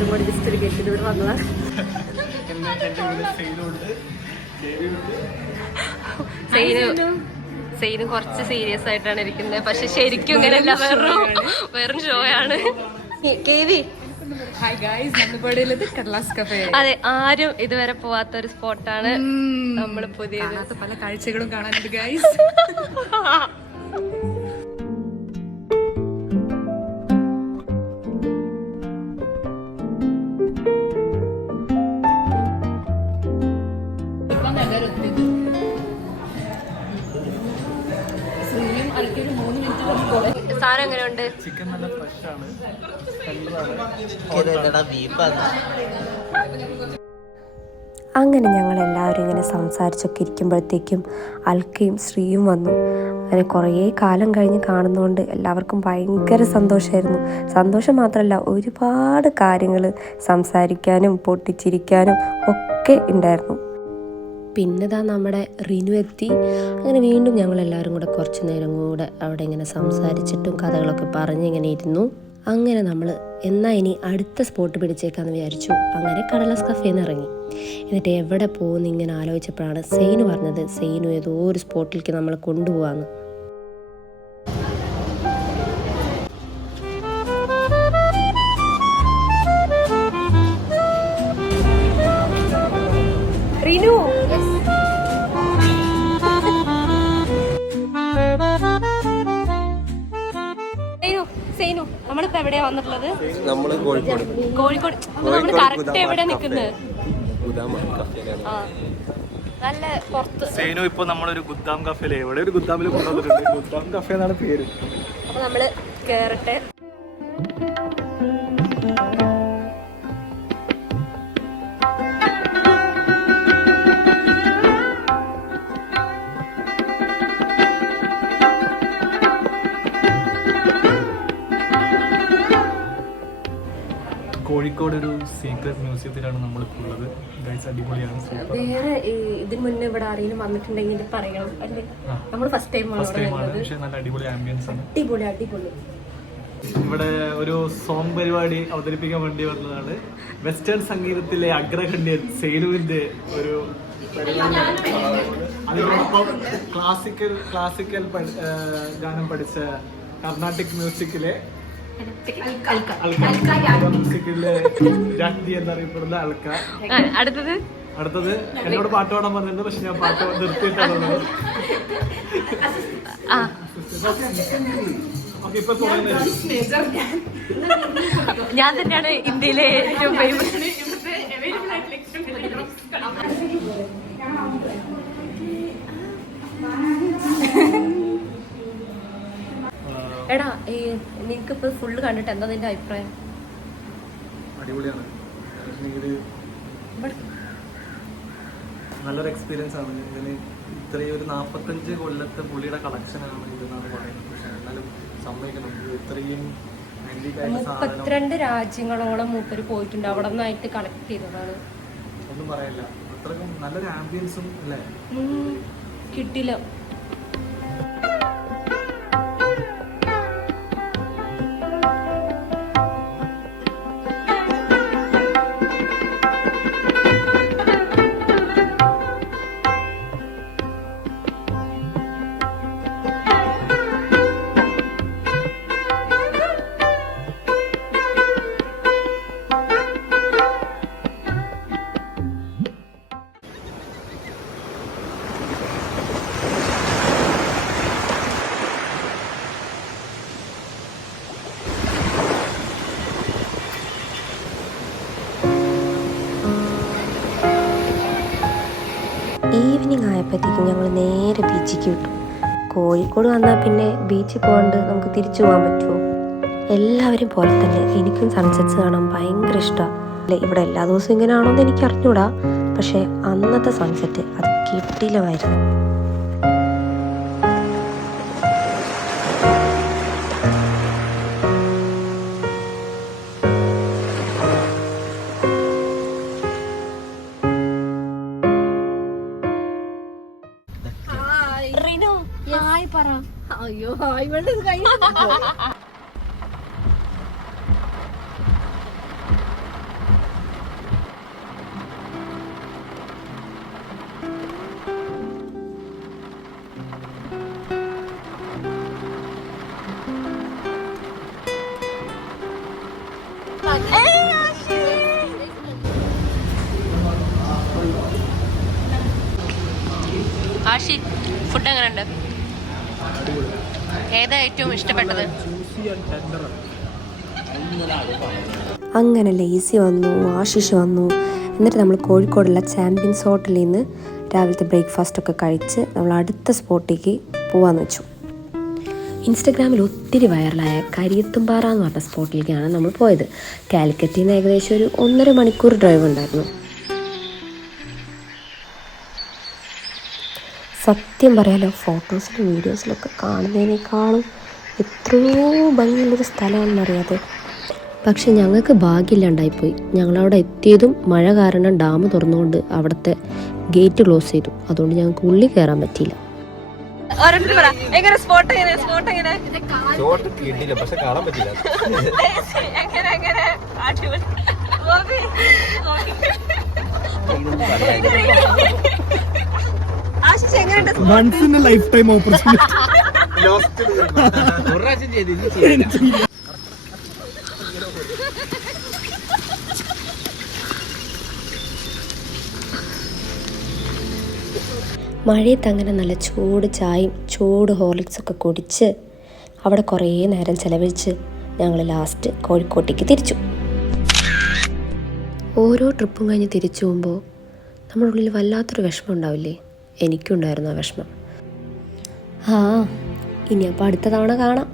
എല്ലാവരും കൂടി ജസ്റ്റ് ഒരു ഗെറ്റ് ഇവിടെ വന്നതാണ്. സെയിനും കുറച്ച് സീരിയസ് ആയിട്ടാണ് ഇരിക്കുന്നത്. പക്ഷെ ശരിക്കും ഇങ്ങനെയല്ല, വെറും ഷോ ആണ്. അതെ, ആരും ഇതുവരെ പോവാത്ത ഒരു സ്പോട്ടാണ്. നമ്മള് പുതിയ പല കാഴ്ചകളും കാണാനുണ്ട് ഗൈസ്. സാധനം എങ്ങനെയുണ്ട്? ചിക്കൻ നല്ല ഫ്രഷ് ആണ്. അങ്ങനെ ഞങ്ങൾ എല്ലാവരും ഇങ്ങനെ സംസാരിച്ചൊക്കെ ഇരിക്കുമ്പോഴത്തേക്കും അൽക്കയും ശ്രീയും വന്നു. അങ്ങനെ കുറേ കാലം കഴിഞ്ഞ് കാണുന്നതുകൊണ്ട് എല്ലാവർക്കും ഭയങ്കര സന്തോഷമായിരുന്നു. സന്തോഷം മാത്രമല്ല, ഒരുപാട് കാര്യങ്ങൾ സംസാരിക്കാനും പൊട്ടിച്ചിരിക്കാനും ഒക്കെ ഉണ്ടായിരുന്നു. പിന്നെ നമ്മുടെ റിനു എത്തി. അങ്ങനെ വീണ്ടും ഞങ്ങളെല്ലാവരും കൂടെ കുറച്ച് നേരം കൂടെ അവിടെ ഇങ്ങനെ സംസാരിച്ചിട്ടും കഥകളൊക്കെ പറഞ്ഞ് ഇങ്ങനെ ഇരുന്നു. അങ്ങനെ നമ്മൾ എന്നാൽ ഇനി അടുത്ത സ്പോട്ട് പിടിച്ചേക്കാന്ന് വിചാരിച്ചു. അങ്ങനെ കടലാസ് കഫേന്ന് ഇറങ്ങി. എന്നിട്ട് എവിടെ പോകുന്നു ഇങ്ങനെ ആലോചിച്ചപ്പോഴാണ് സെയിന് പറഞ്ഞത് സെയിനു ഏതോ ഒരു സ്പോട്ടിലേക്ക് നമ്മൾ കൊണ്ടുപോകാമെന്ന്. റിനു സേനു, നമ്മളിപ്പോ എവിടെയാ വന്നിട്ടുള്ളത്? കോഴിക്കോട്. നമ്മള് കറക്റ്റ് എവിടെ നിക്കുന്നത്? നല്ല പുറത്ത്. സേനു ഇപ്പൊ നമ്മളൊരു ഗുദാം കഫേലെ, എവിടെ ഒരു ഗുദാമിൽ കൊണ്ടുവന്നിട്ടുണ്ട്. ഗുദാം കഫേ എന്നാണ് പേര്. അപ്പൊ നമ്മള് കേറട്ടെ. കോഴിക്കോട് ഒരു സീക്രട്ട് മ്യൂസിയത്തിലാണ് നമ്മളിപ്പോൾ ഉള്ളത്. ഗൈസ് അടിപൊളിയാണ്. വേറെ ഇതിന് മുന്നേ ഇവിടെ ആരെങ്കിലും വന്നിട്ടുണ്ടെങ്കിൽ പറയണം അല്ലേ? നമ്മൾ ഫസ്റ്റ് ടൈം ആണ്. പക്ഷേ നല്ല അടിപൊളി ആംബിയൻസ് ആണ്. അടിപൊളി. ഇവിടെ ഒരു സോങ് പരിപാടി അവതരിപ്പിക്കാൻ വേണ്ടി വന്നതാണ്. വെസ്റ്റേൺ സംഗീതത്തിലെ അഗ്രഗണ്യൻ സേനുവിന്റെ ഒരു അതിനോടൊപ്പം ക്ലാസിക്കൽ ഗാനം പഠിച്ച കർണാട്ടിക് മ്യൂസിക്കിലെ മ്യൂസിക്കിലെ രാജ്ഞി എന്നറിയപ്പെടുന്ന അൽക്ക. അടുത്തത് എന്നോട് പാട്ട് പാടാൻ പറഞ്ഞിട്ടുണ്ട്. പക്ഷെ ഞാൻ പാട്ട് നിർത്തിയിട്ടാണ്. ഞാൻ തന്നെയാണ് ഇന്ത്യയിലെ ഏറ്റവും ഫേമസ്. എടാ, നിനക്കിപ്പോ ഫുള്ള് കണ്ടിട്ട് എന്താ നിന്റെ അഭിപ്രായം? അടിപൊളിയാണ്. നല്ലൊരു എക്സ്പീരിയൻസ് ആണ്. ഇതിന് ഇത്രയും ഒരു 45 കൊല്ലത്തെ പുള്ളിയുടെ കളക്ഷനാണ് ഇതെന്നാണ് പറയുന്നത്. പക്ഷെ എന്നാലും സമ്മതിക്കണം, ഇത്രയും 32 രാജ്യങ്ങളോളം മൂപ്പര് പോയിട്ടുണ്ട്. അവിടെ നിന്നായിട്ട് കളക്ട് ചെയ്തതാണ്. ഒന്നും പറയില്ല, അത്രക്കും നല്ലൊരു ആംബിയൻസും അല്ലേ. കിട്ടില്ല. ഈവനിങ് ആയപ്പോഴത്തേക്കും ഞങ്ങൾ നേരെ ബീച്ചിലേക്ക് വിട്ടു. കോഴിക്കോട് വന്നാൽ പിന്നെ ബീച്ചിൽ പോകാണ്ട് നമുക്ക് തിരിച്ചു പോകാൻ പറ്റുമോ? എല്ലാവരും പോലെ തന്നെ എനിക്കും സൺസെറ്റ്സ് കാണാൻ ഭയങ്കര ഇഷ്ടമാണ്. അല്ലെ, ഇവിടെ എല്ലാ ദിവസവും ഇങ്ങനെ ആണോന്ന് എനിക്ക് അറിഞ്ഞൂടാ. പക്ഷേ അന്നത്തെ സൺസെറ്റ് അത് കിടിലമായിരുന്നു. അയ്യോ, ഹായ് വേണ്ടത് കഴിഞ്ഞു. ആശി ഫുഡ് എങ്ങനെയുണ്ട്? ഏതാ ഏറ്റവും ഇഷ്ടപ്പെട്ടത്? അങ്ങനെ ലേസി വന്നു, ആശിഷ് വന്നു. എന്നിട്ട് നമ്മൾ കോഴിക്കോടുള്ള ചാമ്പ്യൻസ് ഹോട്ടലിൽ നിന്ന് രാവിലത്തെ ബ്രേക്ക്ഫാസ്റ്റൊക്കെ കഴിച്ച് നമ്മൾ അടുത്ത സ്പോട്ടിലേക്ക് പോകാമെന്ന് വെച്ചു. ഇൻസ്റ്റഗ്രാമിൽ ഒത്തിരി വൈറലായ കരിയത്തുംപാറ എന്ന് പറഞ്ഞ സ്പോട്ടിലേക്കാണ് നമ്മൾ പോയത്. കാലിക്കറ്റിൽ നിന്ന് ഏകദേശം ഒരു 1.5 മണിക്കൂർ ഡ്രൈവ് ഉണ്ടായിരുന്നു. സത്യം പറയാലോ, ഫോട്ടോസിലും വീഡിയോസിലൊക്കെ കാണുന്നതിനേക്കാളും എത്രയോ ഭംഗിയുള്ളൊരു സ്ഥലമാണെന്നറിയാതെ. പക്ഷെ ഞങ്ങൾക്ക് ഭാഗ്യമില്ലാണ്ടായിപ്പോയി. ഞങ്ങളവിടെ എത്തിയതും മഴ കാരണം ഡാം തുറന്നുകൊണ്ട് അവിടുത്തെ ഗേറ്റ് ക്ലോസ് ചെയ്തു. അതുകൊണ്ട് ഞങ്ങൾക്ക് ഉള്ളിൽ കയറാൻ പറ്റിയില്ല. Once in a lifetime opportunity. മഴയത്ത് അങ്ങനെ നല്ല ചൂട് ചായയും ചൂട് ഹോർലിക്സൊക്കെ കുടിച്ച് അവിടെ കുറേ നേരം ചിലവഴിച്ച് ഞങ്ങൾ ലാസ്റ്റ് കോഴിക്കോട്ടേക്ക് തിരിച്ചു. ഓരോ ട്രിപ്പും കഴിഞ്ഞ് തിരിച്ചു പോകുമ്പോൾ നമ്മുടെ ഉള്ളിൽ വല്ലാത്തൊരു വിഷമം ഉണ്ടാവില്ലേ? എനിക്കുണ്ടായിരുന്നു ആ വിഷമം. ഇനി അപ്പോൾ അടുത്ത തവണ കാണാം.